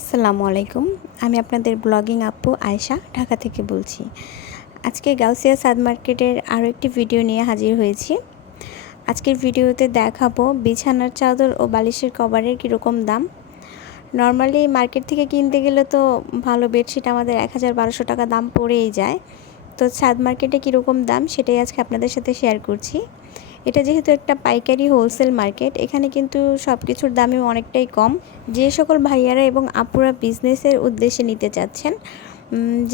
আসসালামু আলাইকুম। আমি আপনাদের ব্লগিং আপু আয়শা, ঢাকা থেকে বলছি। আজকে গাউসিয়া সাদ মার্কেটের আরও একটি ভিডিও নিয়ে হাজির হয়েছি। আজকের ভিডিওতে দেখাবো বিছানার চাদর ও বালিশের কভারের কীরকম দাম। নর্মালি মার্কেট থেকে কিনতে গেলে তো ভালো বেডশিট আমাদের এক হাজার বারোশো টাকা দাম পড়েই যায়। তো সাদ মার্কেটে কীরকম দাম সেটাই আজকে আপনাদের সাথে শেয়ার করছি। এটা যেহেতু একটা পাইকারি হোলসেল মার্কেট এখানে কিন্তু সব কিছুর দামই অনেকটাই কম। যে সকল ভাইয়ারা এবং আপুরা বিজনেসের উদ্দেশ্যে নিতে চাচ্ছেন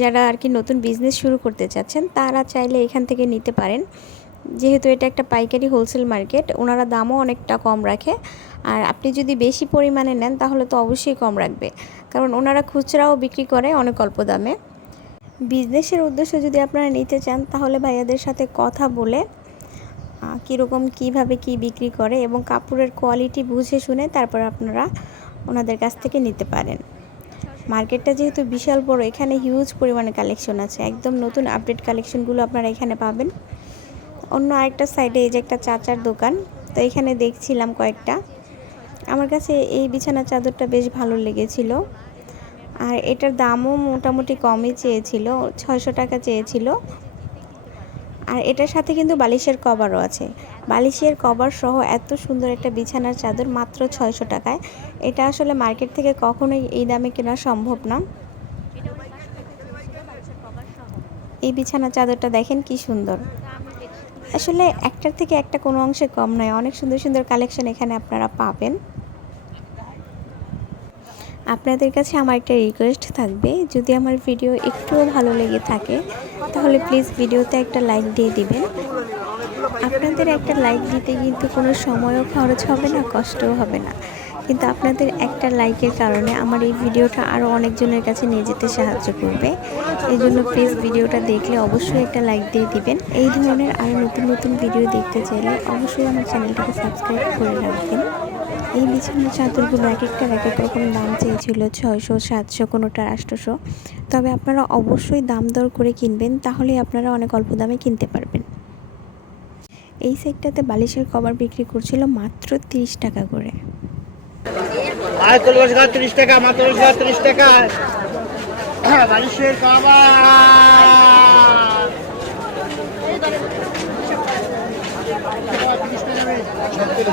যারা আর কি নতুন বিজনেস শুরু করতে চাচ্ছেন, তারা চাইলে এখান থেকে নিতে পারেন। যেহেতু এটা একটা পাইকারি হোলসেল মার্কেট ওনারা দামও অনেকটা কম রাখে। আর আপনি যদি বেশি পরিমাণে নেন, তাহলে তো অবশ্যই কম রাখবে। কারণ ওনারা খুচরাও বিক্রি করে অনেক অল্প দামে। বিজনেসের উদ্দেশ্য যদি আপনারা নিতে চান, তাহলে ভাইয়াদের সাথে কথা বলে কীরকম, কীভাবে কি বিক্রি করে এবং কাপড়ের কোয়ালিটি বুঝে শুনে তারপর আপনারা ওনাদের কাছ থেকে নিতে পারেন। মার্কেটটা যেহেতু বিশাল বড়, এখানে হিউজ পরিমাণে কালেকশন আছে। একদম নতুন আপডেট কালেকশনগুলো আপনারা এখানে পাবেন। অন্য আরেকটা সাইডে এই যে একটা চাচার দোকান, তো এখানে দেখছিলাম কয়েকটা। আমার কাছে এই বিছানা চাদরটা বেশ ভালো লেগেছিল। আর এটার দামও মোটামুটি কমই চেয়েছিল, ছয়শো টাকা চেয়েছিল। আর এটার সাথে কিন্তু বালিশের কভারও আছে। বালিশের কভার সহ এত সুন্দর একটা বিছানার চাদর মাত্র ছয়শো টাকায়। এটা আসলে মার্কেট থেকে কখনোই এই দামে কেনা সম্ভব না। এই বিছানার চাদরটা দেখেন কি সুন্দর। আসলে একটার থেকে একটা কোনো অংশে কম নয়। অনেক সুন্দর সুন্দর কালেকশন এখানে আপনারা পাবেন। আপনাদের কাছে আমার একটা রিকোয়েস্ট থাকবে। যদি আমার ভিডিও একটুও ভালো লেগে থাকে, তাহলে প্লিজ ভিডিওতে একটা লাইক দিয়ে দিবেন। আপনাদের একটা লাইক দিতে কিন্তু কোনো সময়ও খরচ হবে না, কষ্টও হবে না। কিন্তু আপনাদের একটা লাইকের কারণে আমার এই ভিডিওটা আরও অনেকজনের কাছে নিয়ে যেতে সাহায্য করবে। এই জন্য প্লিজ ভিডিওটা দেখলে অবশ্যই একটা লাইক দিয়ে দিবেন। এই ধরনের আরও নতুন নতুন ভিডিও দেখতে চাইলে অবশ্যই আমার চ্যানেলটাকে সাবস্ক্রাইব করে রাখবেন। এই বিছানার চাদরগুলো এক একটার এক এক রকম দাম চেয়েছিল ছয়শো, সাতশো, কোনোটা আটশোশো। তবে আপনারা অবশ্যই দাম দর করে কিনবেন তাহলে আপনারা অনেক অল্প দামে কিনতে পারবেন। এই সাইডটাতে বালিশের কভার বিক্রি করছিল মাত্র তিরিশ টাকা করে।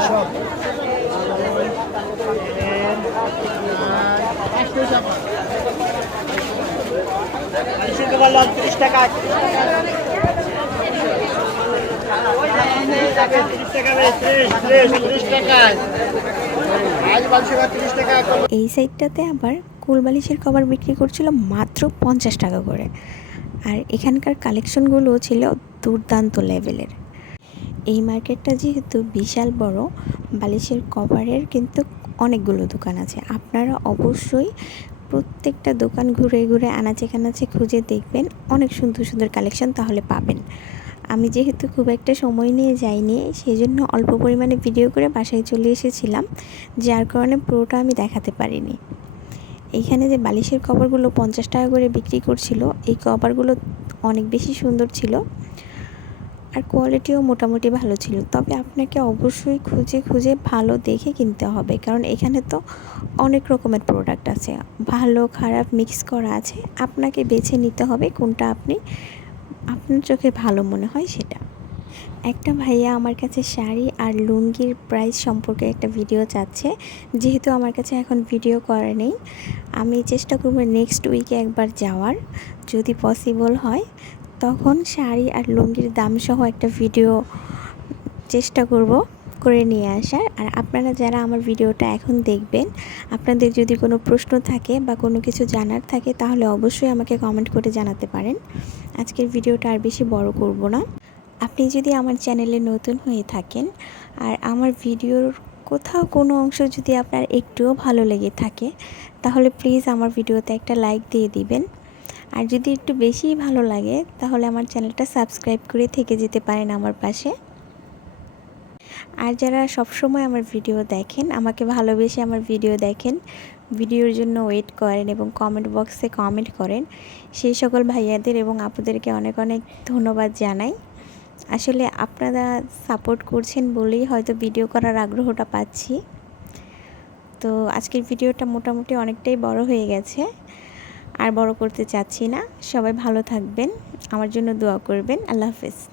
সব এই সাইডটাতে আবার কুলবালিশের কভার বিক্রি করছিল মাত্র পঞ্চাশ টাকা করে। আর এখানকার কালেকশনগুলো ছিল দুর্দান্ত লেভেলের এই মার্কেটটা যেহেতু বিশাল বড়, বালিশের কভারের কিন্তু অনেকগুলো দোকান আছে। আপনারা অবশ্যই প্রত্যেকটা দোকান ঘুরে ঘুরে আনাচে কানাচে খুঁজে দেখবেন, অনেক সুন্দর সুন্দর কালেকশন তাহলে পাবেন। আমি যেহেতু খুব একটা সময় নিয়ে যাইনি সেই জন্য অল্প পরিমাণে ভিডিও করে বাসায় চলে এসেছিলাম, যার কারণে পুরোটা আমি দেখাতে পারিনি। এইখানে যে বালিশের কভারগুলো পঞ্চাশ টাকা করে বিক্রি করছিল, এই কভারগুলো অনেক বেশি সুন্দর ছিল। আর কোয়ালিটিও মোটামুটি ভালো ছিল। তবে আপনাকে অবশ্যই খুঁজে খুঁজে ভালো দেখে কিনতে হবে। কারণ এখানে তো অনেক রকমের প্রোডাক্ট আছে। ভালো, খারাপ মিক্স করা আছে। আপনাকে বেছে নিতে হবে কোনটা আপনি, আপনার চোখে ভালো মনে হয় সেটা। একটা ভাইয়া আমার কাছে শাড়ি আর লুঙ্গির প্রাইস সম্পর্কে একটা ভিডিও চাচ্ছে। যেহেতু আমার কাছে এখন ভিডিও করা নেই, আমি চেষ্টা করব নেক্সট উইকে একবার যাওয়ার। যদি পসিবল হয় তখন শাড়ি আর লুঙ্গির দাম সহ একটা ভিডিও চেষ্টা করব করে নিয়ে আসার। আর আপনারা যারা আমার ভিডিওটা এখন দেখবেন, আপনাদের যদি কোনো প্রশ্ন থাকে বা কোনো কিছু জানার থাকে, তাহলে অবশ্যই আমাকে কমেন্ট করে জানাতে পারেন। আজকের ভিডিওটা আর বেশি বড় করব না। আপনি যদি আমার চ্যানেলে নতুন হয়ে থাকেন, আর আমার ভিডিওর কোথাও কোনো অংশ যদি আপনার একটুও ভালো লেগে থাকে, তাহলে প্লিজ আমার ভিডিওতে একটা লাইক দিয়ে দিবেন। আর যদি একটু বেশিই ভালো লাগে, তাহলে আমার চ্যানেলটা সাবস্ক্রাইব করে থেকে যেতে পারেন আমার পাশে। আর যারা সবসময় আমার ভিডিও দেখেন, আমাকে ভালোবেসে আমার ভিডিও দেখেন, ভিডিওর জন্য ওয়েট করেন এবং কমেন্ট বক্সে কমেন্ট করেন। সেই সকল ভাইয়াদের এবং আপুদেরকে অনেক অনেক ধন্যবাদ জানাই। আসলে আপনারা সাপোর্ট করছেন বলেই হয়তো ভিডিও করার আগ্রহটা পাচ্ছি। তো আজকের ভিডিওটা মোটামুটি অনেকটাই বড় হয়ে গেছে। আর বড় করতে চাচ্ছি না। সবাই ভালো থাকবেন। আমার জন্য দোয়া করবেন। আল্লাহ হাফেজ।